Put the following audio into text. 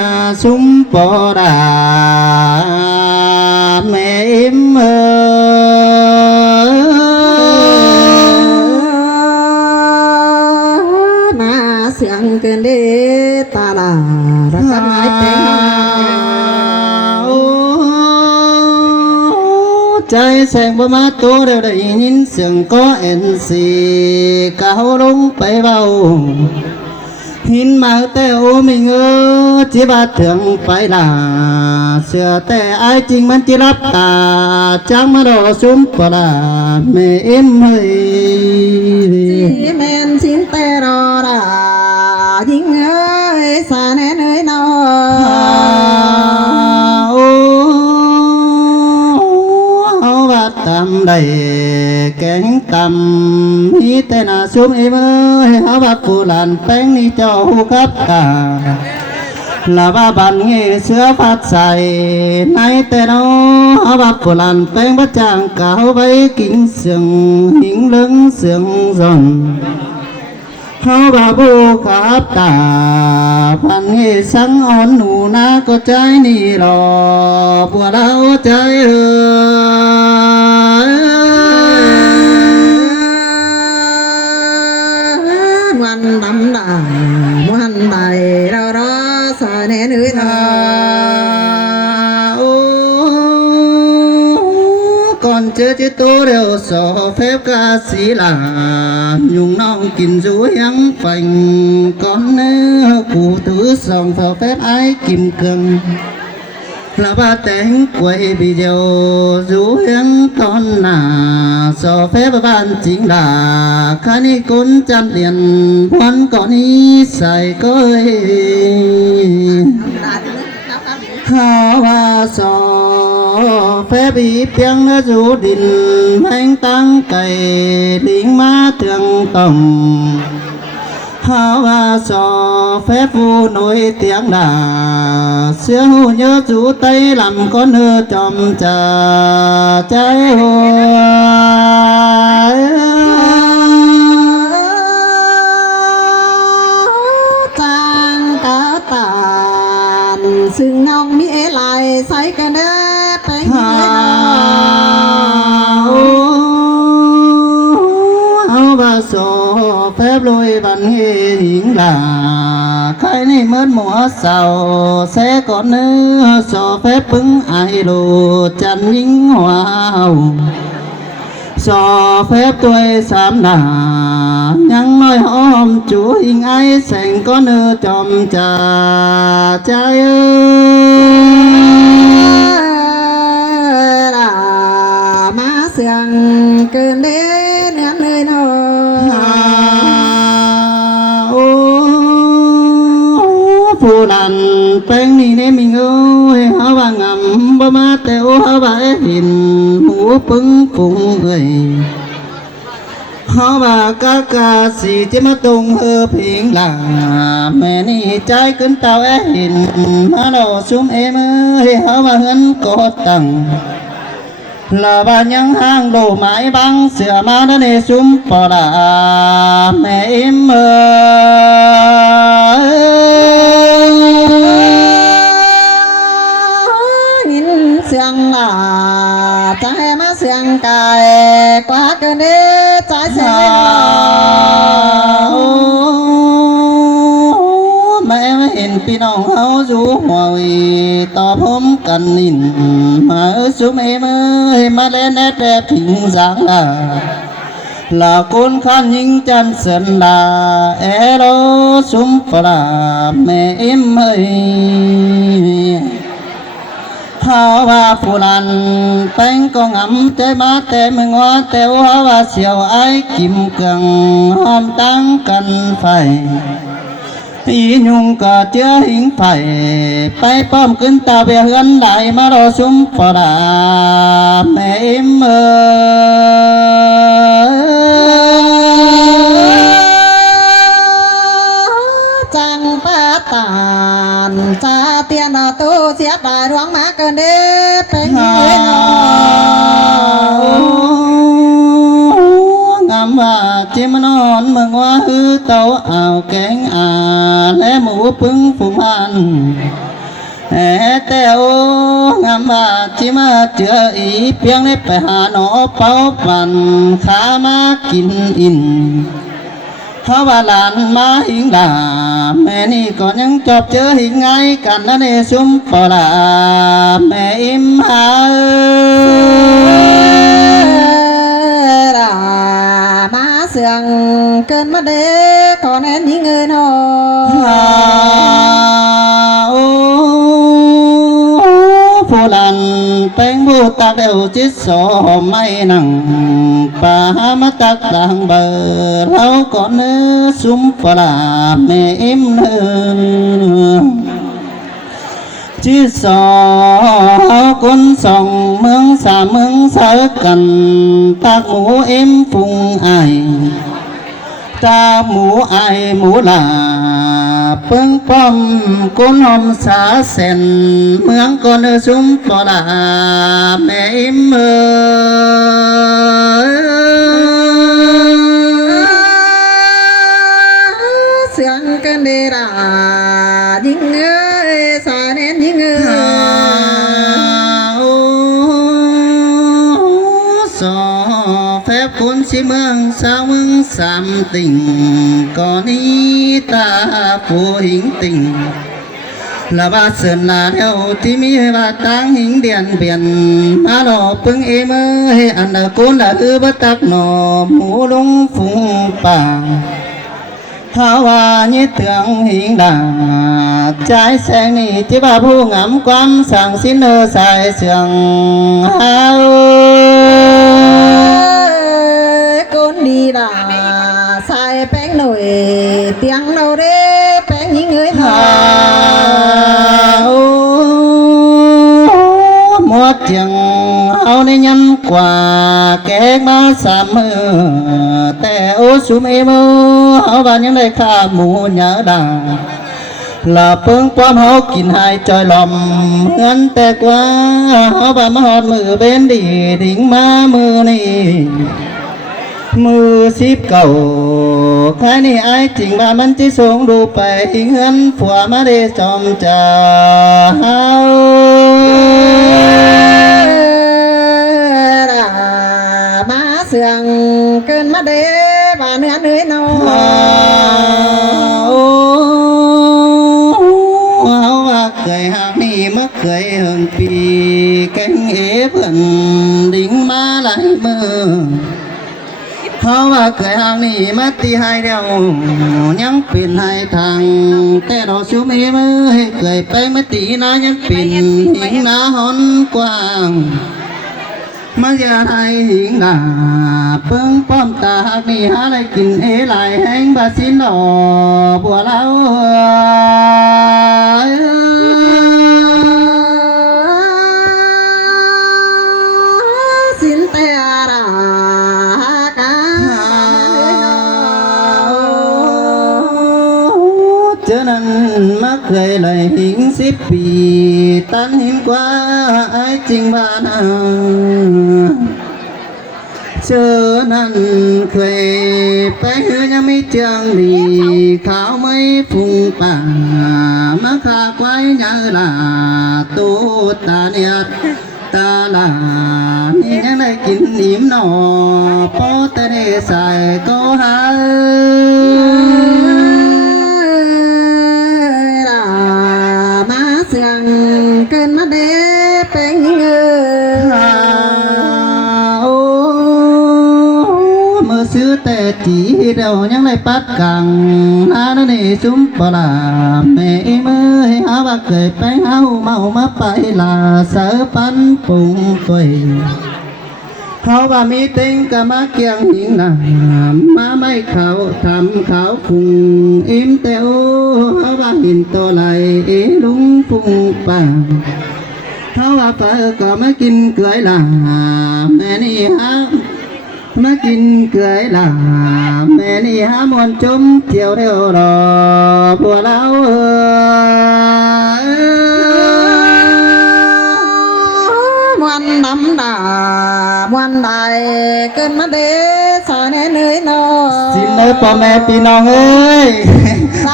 นาซุ้มปอดาแม่อิมมาเสียงเกินเดตาลารักนายแต่งใจแสงบ่มาโตเร็วได้ยินเสียงก็เอ็นสีก้าวลงไปเบาหินมาแต่โอไม่เงอจีบาเถืองไปลาเสือแต่ไอจริงมันจีรับตาจังมาดอซุ้มปลาไม่เอ็มเฮยจีแมนชินแต่รอรายิงเอ้ยสาแน่เอ้ยนอตำได้แกงตำมีแต่หน้าซุ้มเอเมยหาว่าผู้หลานแป้งนี่เจ้าครับตาลาบ้าบันเงเสือพัดใส่ในแต่น้อหาว่าผู้หลานแป้งพระจางเก่าไว้กิ่งเสียงหิงเลิงเสียงซอนเขาบาบูครับตาพันเงสังอ่อนหนูนาก็ใจนี่รอบัวเราใจวันดำดาวันใดเรารอสาแน่เอ้ยนอก่อนเจอที่ตัวเร็วสอเฟบกาสีลายุงน้องกินจูยังฝังก่อนเนื้อกูถือส่องสอเฟบไอ้กิมเกิงละบาแต่งกวยบีเดียวจูยังตอนหน้าสอเฟบบ้านจริงลาข้านี่กุนจำเดียนพันก่อนนี้ใส่ก้อยข้าว่าสอเฟบีเปียงเนื้อจูดินแห่งตั้งไก่ลิงมาเถืองต่อมข้าว่าสอเฟฟูหน่วยเตียงดาเสือหูเยอะจูไตลำก็เนื้อจอมจ่าใจหัวซึ่งน้องมีเอไลใส่กันเด้ไปเงินเอาบาโซแฟบลอยบันเฮหิงลาใครนี่เมื่อหมัวเศร้าแสก่อนเนื้อโซแฟบปึ้งไอโลจันยิงหัวสอเฟบตัวสามหนายังน้อยหอมจูหิงไอแสงก็เนื้อจอมจ่าใจมาเสียงเกินเด้เนื้อเลยนอผู้ลันแป้งนี่เนี่ยมีเอ้ยหาว่างำบ่มาแต่โอ้หาว่าเห็นหูปึ้งปุงเอ้ยหาว่ากากาสีจะมาตรงเฮอเพียงหลังแม่นี่ใจขึ้นเต่าเห็นมาดอซุ่มเอ้ยหาว่าเงินกอดตังลาบานยังห้างโลไม้บังเสือมาในซุ่มปอดาแม่อิมยินเสียงลาใจมาเสียงกายกว่าเกินเด้ใจเสียงแม่เห็นพี่น้องเขาจูหัววีต่อพร้อมกันนินมาซุ่มเมื่อมาเล่นแอบทิ้งสังลาคนขันยิงจันเสนลาเอโรซุ่มปลาแม่อิมเฮยหาว่าผู้ลันแป้งก็งำใจมาแต่มึงว่าแต่ว่าเสียวไอ้กิมเกังหอมตั้งกันไฟอียุงก็เจือหิงไฟไปป้อมขึ้นตาเบียเฮือนไหลมารอซุ่มปลาแม่อิมจังป้าตานชาเตียนตู้เสียดายดวงมาเกินเด้เป็นเงินงามว่าจิมนอนเมืองว่าฮือเตาอ่าวแกงและหมูปึ้งฝูงอัน แต่โอ้งามว่าจิมาเจออีเพียงได้ไปหาหนอเป่าปั่นขามากินอินเฮาว่าหลานมาหิงดาแม่นี่ก็ยังจอบเจอหิงไงกันนะเนซุมปอลาแม่อิ่มหามาเสียงเกินมาเด้ขอแน่นยิงเงินหอ โอ้ผู้ลันเป็นผู้ตักเดวจิตสอไม่นั่งป่ามาตักต่างเบอเราก่อนเนื้อซุ้มปลาแม่อิ่มเนื้อจิตสอคนส่องเมืองสามเมืองเสอกันตักหมูอิ่มฟุงไอตาหมูไอหมูลาเปิ้งป้อมกุนหอมสาเส้นเมืองก่อนซุมปอลาแม่อิ่มเอ๋เสียงเกินเดรายิงเอ้ยสาแน่นยิงเอ้ย สอแฟบคนสิเมืองสาวเมืองสามติ่งก่อนนี้ตาผู้หิงติ่งละบาเสินลาเดียวที่มีว่าตั้งหิงเดียนเบียนมาหลอปึงเอเมให้อันดากุนละบัตักหนอหมูลงฟุงป่าฮาวาญิเตืองหิงดาใจแสงนี่ที่ว่าผู้งามความสั่งสินเนอสายเสียงฮาว con đi là xài bánh nổi tiếng đâu đấy bánh những người một tiếng áo này nhăn quà kẻ ba sámแต่โอ้สุมเอมเฮาบ้านยังได้ข้าหมูหยาดาละเพิ่งความเฮากินหายจอยลมเงินแต่กว่าเฮาบ้านมาฮอดมือเบนดีดิ่งมามือนี่มือสิบเก่าใครนี่ไอ้จริงว่ามันจะส่งดูไปเงินผัวมาได้จอมจ่าเฮาsườn cơn mắt đế và nước nơi nào áo và cười hàng mi mất cười hơn pi cánh ế phần đỉnh má lại mơ áo và cười hàng ni mất ti hai đeo nhắn pin hai thằng té đỏ xuống mê mơ cười bay mất tí nó nhắn pin hình ná hòn quangมาอย่าให้หิงหน้าเพิ่งป้อมตาหากนี่หาอะไรกินเอหลายแห้งบาสินดอกบัวเล้าสินเตอารา เจอนั้นมักเคยเลยหิง10 ปีตันหินกว่าไอ้จริงบ้านเจอนั้นเคยไปเฮือยังไม่เจียงดีขาวไม่ฟุ้งป่ามาขาควายยาลาตูตาเนียดตาลานี่ยังได้กินอิ่มหนอพอแต่ได้ใส่ก็หาsườn cơn mắt đế bánh những người mơ xưaแต่chỉ đầu nhắc lại bắt càng na nó này chúng bỏ là mẹ mơ hay há bạc cười bánh hao màu má phải là sợ bắn bụng tuổiเขาว่ามีเต็งกะมาเกียงหิงนามาไม่เขาทำเขาฟุงอิ่มแต่โอ้เขาว่าหินตัวไหลลุงฟุงป่าเขาว่าเปิดก็มากินเกลือล่ะแม่นี่ฮะมากินเกลือล่ะแม่นี่ฮะมวนจมเที่ยวเร็วรอบัวเล้าวันน้ำดาวันใดเกินมาเดสาแน่เนยนอ xin ơiพ่อแม่พี่น้องเอ้ย